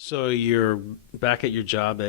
So you're back at your job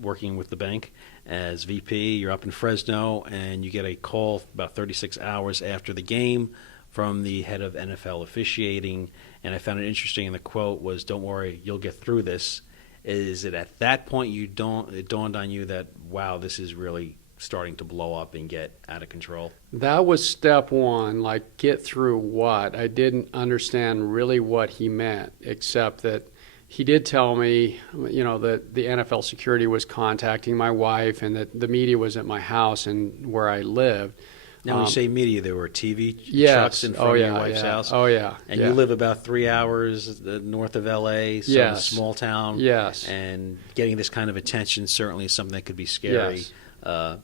working with the bank as VP. You're up in Fresno, and you get a call about 36 hours after the game from the head of NFL officiating. And I found it interesting. And the quote was, "Don't worry, you'll get through this." Is it at that point it dawned on you that wow, this is really starting to blow up and get out of control? That was step one, like get through what? I didn't understand really what he meant, except that he did tell me, that the NFL security was contacting my wife and that the media was at my house and where I lived. Now, when you say media, there were TV Yes. trucks in front of your wife's house. Oh, yeah. And yeah. you live about 3 hours north of LA, some Yes. small town. Yes. And getting this kind of attention certainly is something that could be scary Yes.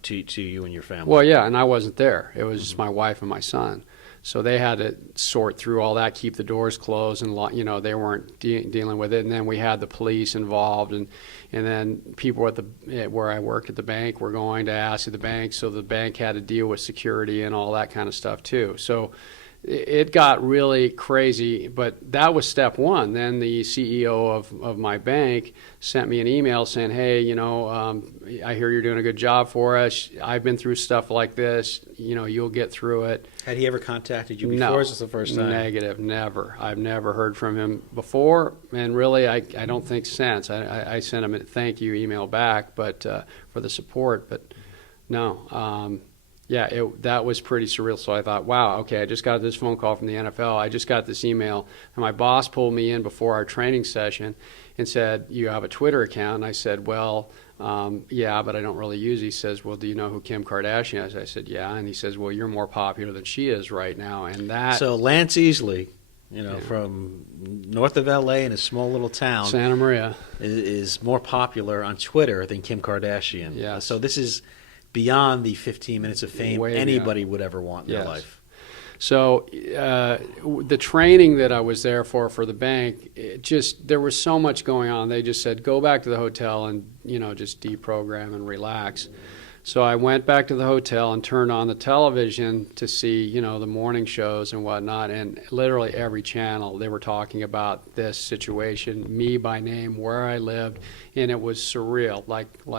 to you and your family. Well, yeah, and I wasn't there. It was just my wife and my son. So they had to sort through all that, keep the doors closed, and they weren't dealing with it. And then we had the police involved, and then people where I worked at the bank were going to ask at the bank, so the bank had to deal with security and all that kind of stuff too. So it got really crazy, but that was step one. Then the CEO of my bank sent me an email saying, hey, I hear you're doing a good job for us. I've been through stuff like this. You'll get through it. Had he ever contacted you before? No, Or is this the first time? Negative, never. I've never heard from him before, and really, I don't think since. I sent him a thank you email back, but for the support, but no. That was pretty surreal. So I thought, wow, okay, I just got this phone call from the NFL. I just got this email. And my boss pulled me in before our training session and said, you have a Twitter account? And I said, well, yeah, but I don't really use it. He says, well, do you know who Kim Kardashian is? I said, yeah. And he says, well, you're more popular than she is right now. And that... So Lance Easley, from north of LA in a small little town, Santa Maria, is more popular on Twitter than Kim Kardashian. Yes. So this is beyond the 15 minutes of fame Way anybody would ever want in their Yes. life. So the training that I was there for the bank, there was so much going on. They just said, go back to the hotel and, just deprogram and relax. So I went back to the hotel and turned on the television to see, the morning shows and whatnot. And literally every channel, they were talking about this situation, me by name, where I lived. And it was surreal.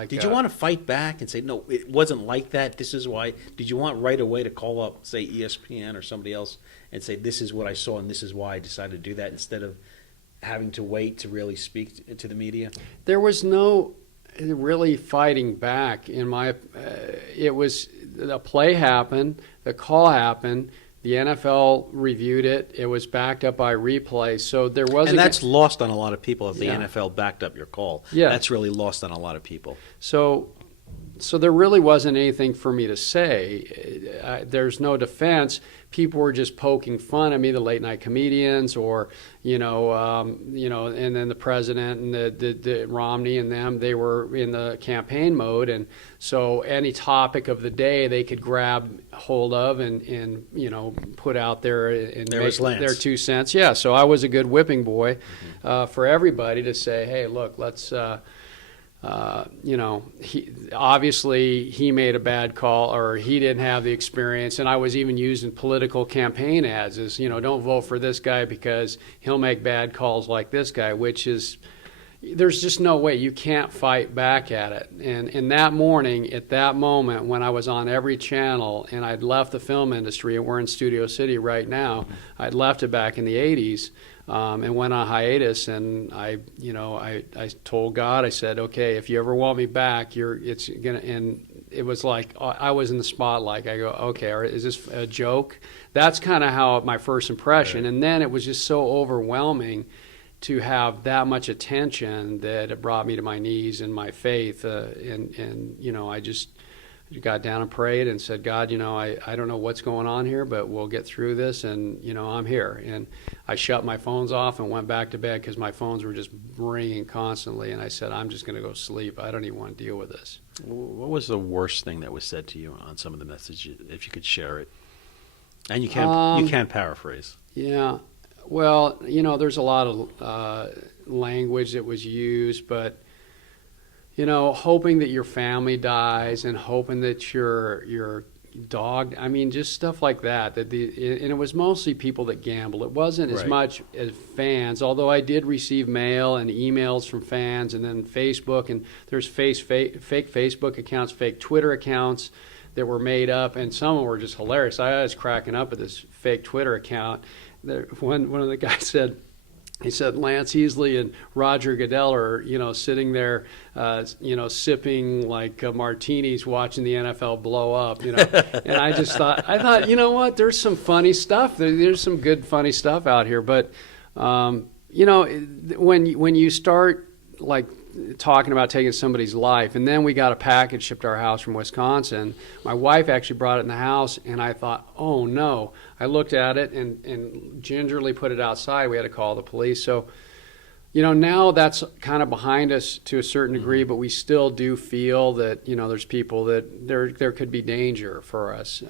Did you want to fight back and say, no, it wasn't like that, this is why? Did you want right away to call up, say, ESPN or somebody else and say, this is what I saw and this is why I decided to do that, instead of having to wait to really speak to the media? There was no really fighting back it was the play happened, the call happened, the NFL reviewed it, it was backed up by replay, so there wasn't... And that's lost on a lot of people if the Yeah. NFL backed up your call. Yeah. That's really lost on a lot of people. So there really wasn't anything for me to say. There's no defense. People were just poking fun at me, the late night comedians, or and then the president and the Romney and them. They were in the campaign mode, and so any topic of the day they could grab hold of and put out there and There make was Lance. their 2 cents. Yeah, so I was a good whipping boy for everybody to say, hey, look, let's. He made a bad call, or he didn't have the experience, and I was even used in political campaign ads as, don't vote for this guy because he'll make bad calls like this guy, which is, there's just no way. You can't fight back at it. And in that morning, at that moment, when I was on every channel and I'd left the film industry, and we're in Studio City right now, I'd left it back in the 80s. And went on hiatus, and I told God, I said, okay, if you ever want me back, it's gonna. And it was like I was in the spotlight. I go, okay, is this a joke? That's kind of how my first impression, Right. And then it was just so overwhelming to have that much attention that it brought me to my knees in my faith, and I just got down and prayed and said, God, I don't know what's going on here, but we'll get through this, and, I'm here. And I shut my phones off and went back to bed because my phones were just ringing constantly, and I said, I'm just going to go sleep. I don't even want to deal with this. What was the worst thing that was said to you on some of the messages, if you could share it? And you can paraphrase. Yeah. Well, there's a lot of language that was used, but hoping that your family dies and hoping that your dogged. I mean, just stuff like that. And it was mostly people that gamble. It wasn't as Right. much as fans, although I did receive mail and emails from fans, and then Facebook, and there's fake Facebook accounts, fake Twitter accounts that were made up, and some of them were just hilarious. I was cracking up at this fake Twitter account. One of the guys said, he said Lance Easley and Roger Goodell are, sitting there, sipping like martinis, watching the NFL blow up, And I thought, you know what? There's some funny stuff. There's some good funny stuff out here. But, when you start like talking about taking somebody's life, and then we got a package shipped to our house from Wisconsin. My wife actually brought it in the house, and I thought, oh no. I looked at it and gingerly put it outside. We had to call the police. So, now that's kind of behind us to a certain degree, but we still do feel that, there's people that there could be danger for us.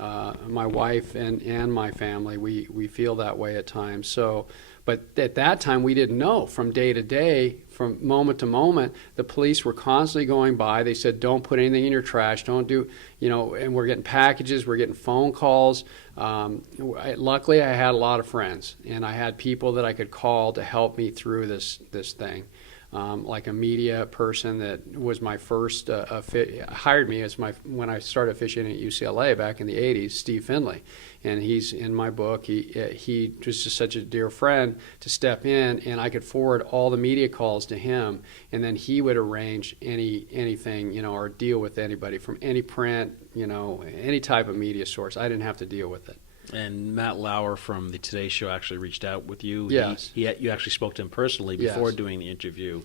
My wife and my family, we feel that way at times. So, but at that time, we didn't know. From day to day, from moment to moment, the police were constantly going by. They said, don't put anything in your trash. Don't do, and we're getting packages. We're getting phone calls. Luckily, I had a lot of friends, and I had people that I could call to help me through this thing. Like a media person that was my first, hired me as when I started officiating at UCLA back in the 80s, Steve Finley. And he's in my book. He was just such a dear friend to step in, and I could forward all the media calls to him, and then he would arrange anything, or deal with anybody from any print, any type of media source. I didn't have to deal with it. And Matt Lauer from the Today Show actually reached out with you. Yes. You actually spoke to him personally before Yes. doing the interview.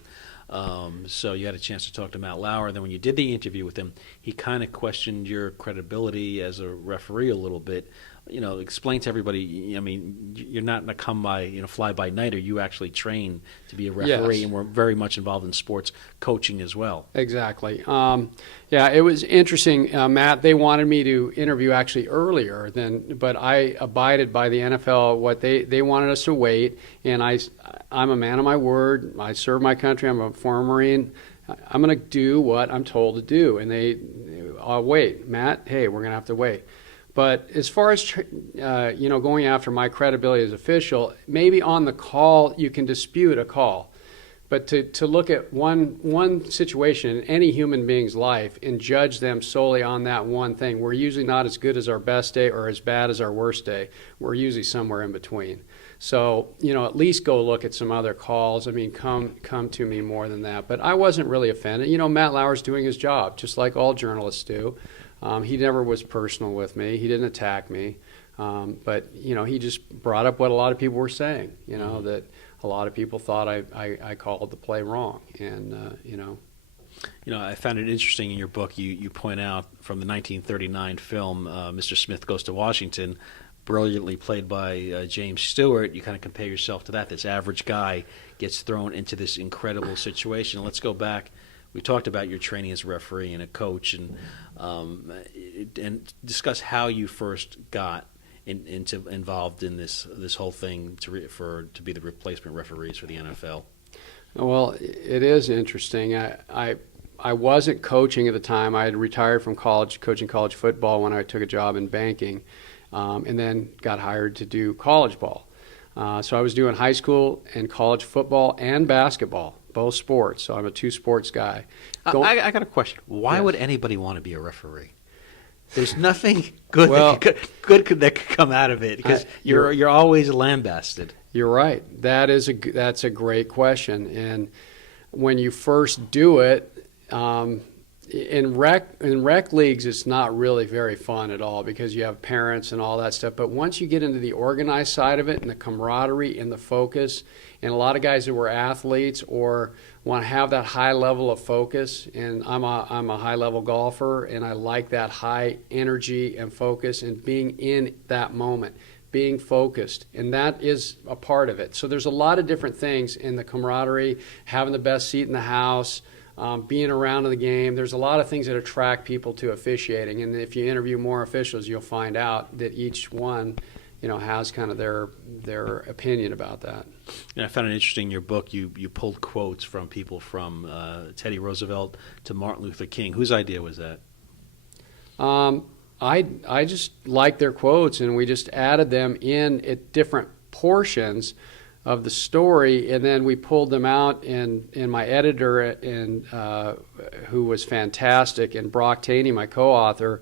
So you had a chance to talk to Matt Lauer. Then when you did the interview with him, he kind of questioned your credibility as a referee a little bit. Explain to everybody, I mean, you're not a fly-by-nighter. You actually train to be a referee, Yes. and we're very much involved in sports coaching as well. Exactly. It was interesting. Matt, they wanted me to interview actually earlier but I abided by the NFL. What they wanted us to wait, and I'm a man of my word. I serve my country. I'm a former Marine. I'm going to do what I'm told to do, and I'll wait. Matt, hey, we're going to have to wait. But as far as going after my credibility as official, maybe on the call you can dispute a call, but to look at one situation in any human being's life and judge them solely on that one thing, we're usually not as good as our best day or as bad as our worst day. We're usually somewhere in between. So at least go look at some other calls. I mean, come to me more than that. But I wasn't really offended. Matt Lauer's doing his job, just like all journalists do. He never was personal with me. He didn't attack me. But, he just brought up what a lot of people were saying, that a lot of people thought I called the play wrong. And, I found it interesting in your book. You point out from the 1939 film, Mr. Smith Goes to Washington, brilliantly played by James Stewart. You kind of compare yourself to that. This average guy gets thrown into this incredible situation. Let's go back. We talked about your training as a referee and a coach, and discuss how you first got involved in this whole thing to be the replacement referees for the NFL. Well, it is interesting. I wasn't coaching at the time. I had retired from college, coaching college football when I took a job in banking, and then got hired to do college ball. So I was doing high school and college football and basketball, both sports. So I'm a two-sports guy. I got a question. Why would anybody want to be a referee? There's nothing good that could come out of it, because you're always lambasted. You're right. That's a great question. And when you first do it, in rec leagues, it's not really very fun at all, because you have parents and all that stuff. But once you get into the organized side of it, and the camaraderie and the focus, and a lot of guys that were athletes or want to have that high level of focus, and I'm a high level golfer, and I like that high energy and focus and being in that moment, being focused, and that is a part of it. So there's a lot of different things in the camaraderie, having the best seat in the house, being around in the game. There's a lot of things that attract people to officiating, and if you interview more officials, you'll find out that each one, has kind of their opinion about that. And I found it interesting in your book. You pulled quotes from people from Teddy Roosevelt to Martin Luther King. Whose idea was that? I just liked their quotes, and we just added them in at different portions of the story, and then we pulled them out. And my editor, and who was fantastic, and Brock Taney, my co-author,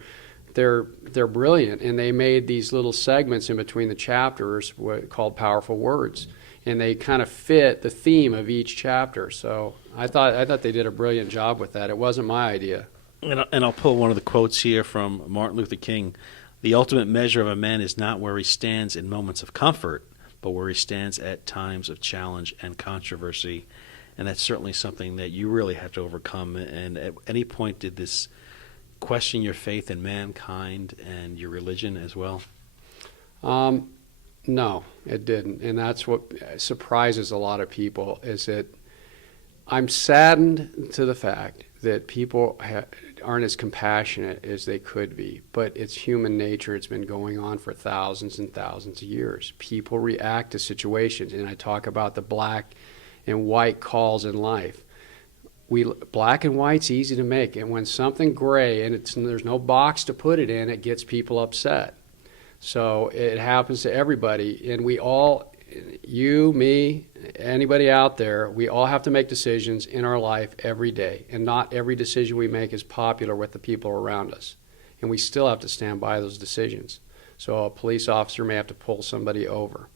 they're brilliant, and they made these little segments in between the chapters called Powerful Words, and they kind of fit the theme of each chapter. So I thought they did a brilliant job with that. It wasn't my idea. And I'll pull one of the quotes here from Martin Luther King. The ultimate measure of a man is not where he stands in moments of comfort, but where he stands at times of challenge and controversy. And that's certainly something that you really have to overcome. And at any point, did this question your faith in mankind and your religion as well? No, it didn't. And that's what surprises a lot of people, is that I'm saddened to the fact that people aren't as compassionate as they could be. But it's human nature. It's been going on for thousands and thousands of years. People react to situations, and I talk about the black and white calls in life. Black and white's easy to make, and when something gray and there's no box to put it in, it gets people upset. So it happens to everybody, and we all, you, me, anybody out there, we all have to make decisions in our life every day, and not every decision we make is popular with the people around us, and we still have to stand by those decisions. So a police officer may have to pull somebody over,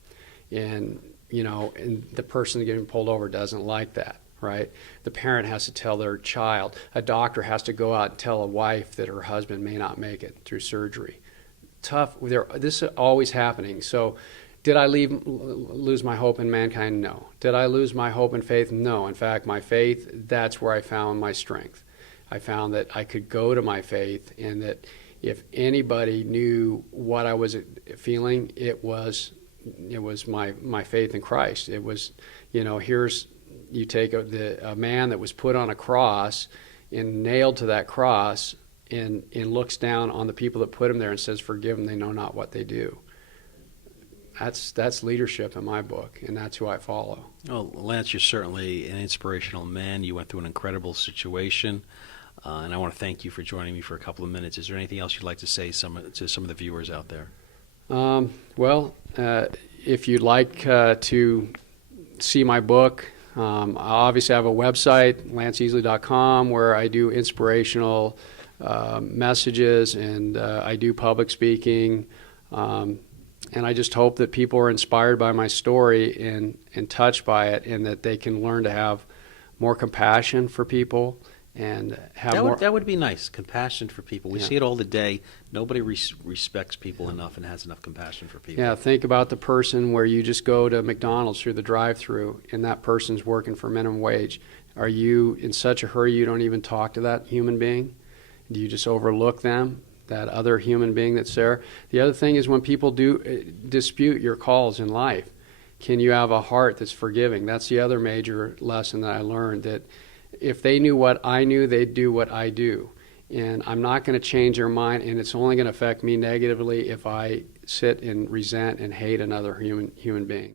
and the person getting pulled over doesn't like that, right? The parent has to tell their child. A doctor has to go out and tell a wife that her husband may not make it through surgery. Tough. This is always happening. So did I lose my hope in mankind? No. Did I lose my hope in faith? No. In fact, my faith, that's where I found my strength. I found that I could go to my faith, and that if anybody knew what I was feeling, it was my faith in Christ. It was, here's, you take a man that was put on a cross and nailed to that cross, and looks down on the people that put him there and says, "Forgive them, they know not what they do." That's leadership in my book, and that's who I follow. Well, Lance, you're certainly an inspirational man. You went through an incredible situation, and I want to thank you for joining me for a couple of minutes. Is there anything else you'd like to say to some of the viewers out there? If you'd like to see my book, obviously I have a website, lanceeasley.com, where I do inspirational messages, and I do public speaking, and I just hope that people are inspired by my story and touched by it, and that they can learn to have more compassion for people and have that would be nice. Compassion for people. We see it all the day. Nobody respects people enough and has enough compassion for people. Yeah, think about the person where you just go to McDonald's through the drive-thru, and that person's working for minimum wage. Are you in such a hurry you don't even talk to that human being? Do you just overlook them, that other human being that's there? The other thing is, when people do dispute your calls in life, can you have a heart that's forgiving? That's the other major lesson that I learned, that if they knew what I knew, they'd do what I do. And I'm not going to change their mind, and it's only going to affect me negatively if I sit and resent and hate another human being.